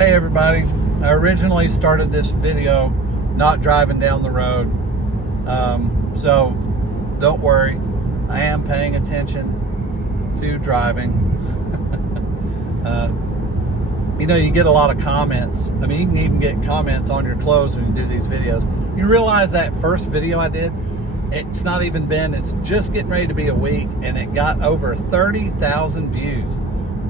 Hey everybody, I originally started this video not driving down the road, so don't worry, I am paying attention to driving. You know, you get a lot of comments. I mean, you can even get comments on your clothes when you do these videos. You realize that first video I did, it's not even been, it's just getting ready to be a week, and it got over 30,000 views.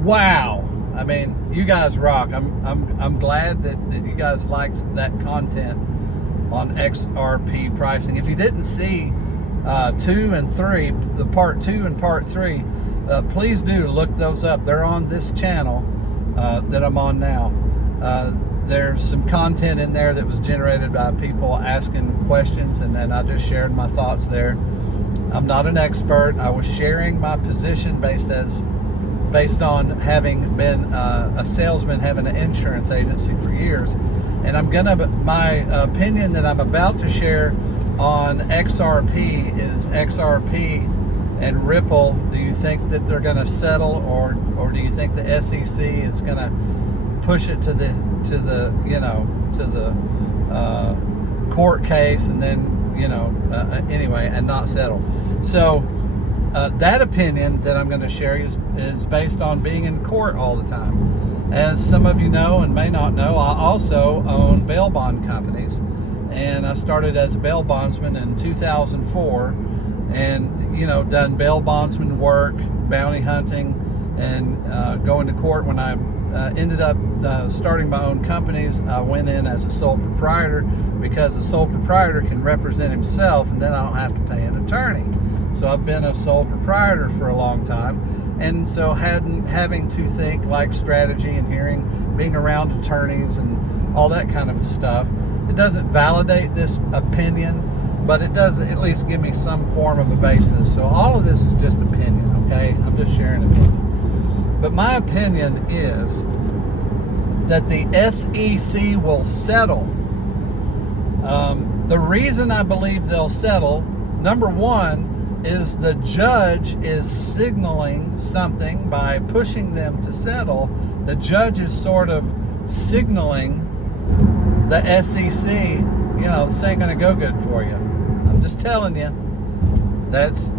Wow. I mean, you guys rock. I'm glad that you guys liked that content on XRP pricing. If you didn't see 2 and 3, the part 2 and part 3, please do look those up. They're on this channel that I'm on now. There's some content in there that was generated by people asking questions, and then I just shared my thoughts there. I'm not an expert. I was sharing my position based on having been a salesman, having an insurance agency for years. And my opinion that I'm about to share on XRP is XRP and Ripple. Do you think that they're going to settle, or do you think the SEC is going to push it to the court case, and then anyway, and not settle? So that opinion that I'm going to share is based on being in court all the time. As some of you know and may not know, I also own bail bond companies, and I started as a bail bondsman in 2004, and done bail bondsman work, bounty hunting, and going to court. When I ended up starting my own companies, I went in as a sole proprietor, because the sole proprietor can represent himself, and then I don't have to pay an attorney. So I've been a sole proprietor for a long time, and so having to think like strategy and being around attorneys and all that kind of stuff. It doesn't validate this opinion, but it does at least give me some form of a basis. So all of this is just opinion, okay? I'm just sharing opinion. But my opinion is that the SEC will settle. The reason I believe they'll settle, number one, is the judge is signaling something by pushing them to settle. The judge is sort of signaling the SEC, this ain't gonna go good for you. I'm just telling you, that's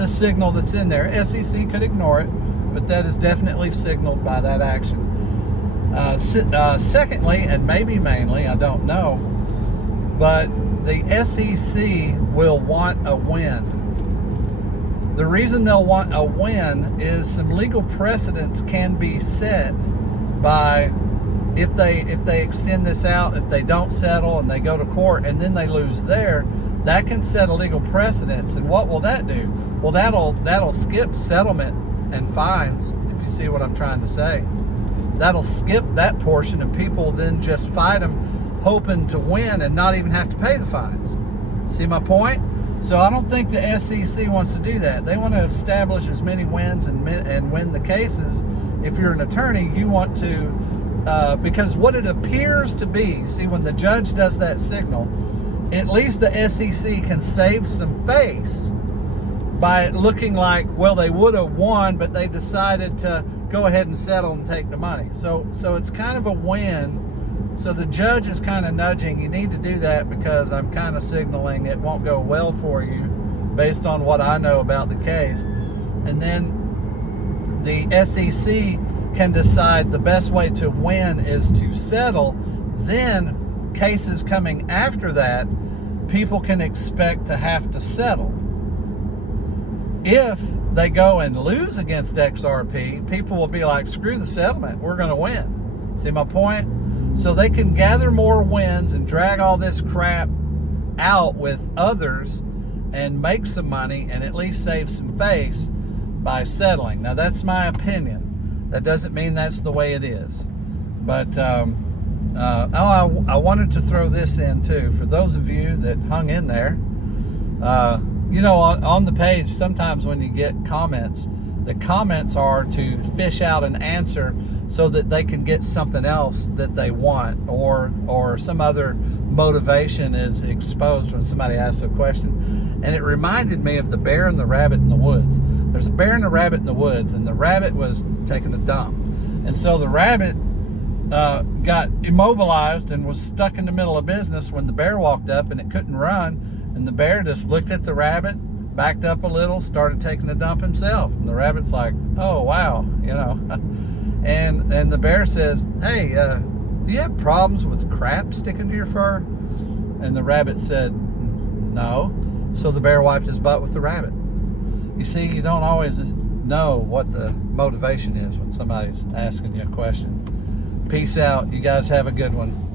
a signal that's in there. SEC could ignore it, but that is definitely signaled by that action. Secondly, and maybe mainly, I don't know, but the SEC will want a win. The reason they'll want a win is some legal precedents can be set by, if they extend this out, if they don't settle and they go to court and then they lose there, that can set a legal precedence. And what will that do? Well, that'll skip settlement and fines, if you see what I'm trying to say. That'll skip that portion, and people then just fight them, hoping to win and not even have to pay the fines. See my point? So I don't think the SEC wants to do that. They want to establish as many wins and win the cases. If you're an attorney, you want to, because what it appears to be, see, when the judge does that signal, at least the SEC can save some face by it looking like, well, they would have won, but they decided to go ahead and settle and take the money. So it's kind of a win. So the judge is kind of nudging, you need to do that because I'm kind of signaling it won't go well for you based on what I know about the case. And then the SEC can decide the best way to win is to settle. Then cases coming after that, people can expect to have to settle. If they go and lose against XRP, people will be like, screw the settlement, we're going to win. See my point? So they can gather more wins and drag all this crap out with others and make some money and at least save some face by settling. Now, that's my opinion. That doesn't mean that's the way it is. But I wanted to throw this in too. For those of you that hung in there, on the page, sometimes when you get comments, the comments are to fish out an answer so that they can get something else that they want, or some other motivation is exposed when somebody asks a question. And it reminded me of the bear and the rabbit in the woods. There's a bear and a rabbit in the woods, and the rabbit was taking a dump. And so the rabbit got immobilized and was stuck in the middle of business when the bear walked up and it couldn't run. And the bear just looked at the rabbit, backed up a little, started taking a dump himself. And the rabbit's like, oh, wow, you know. and the bear says, hey, do you have problems with crap sticking to your fur? And the rabbit said, no. So the bear wiped his butt with the rabbit. You see, you don't always know what the motivation is when somebody's asking you a question. Peace out. You guys have a good one.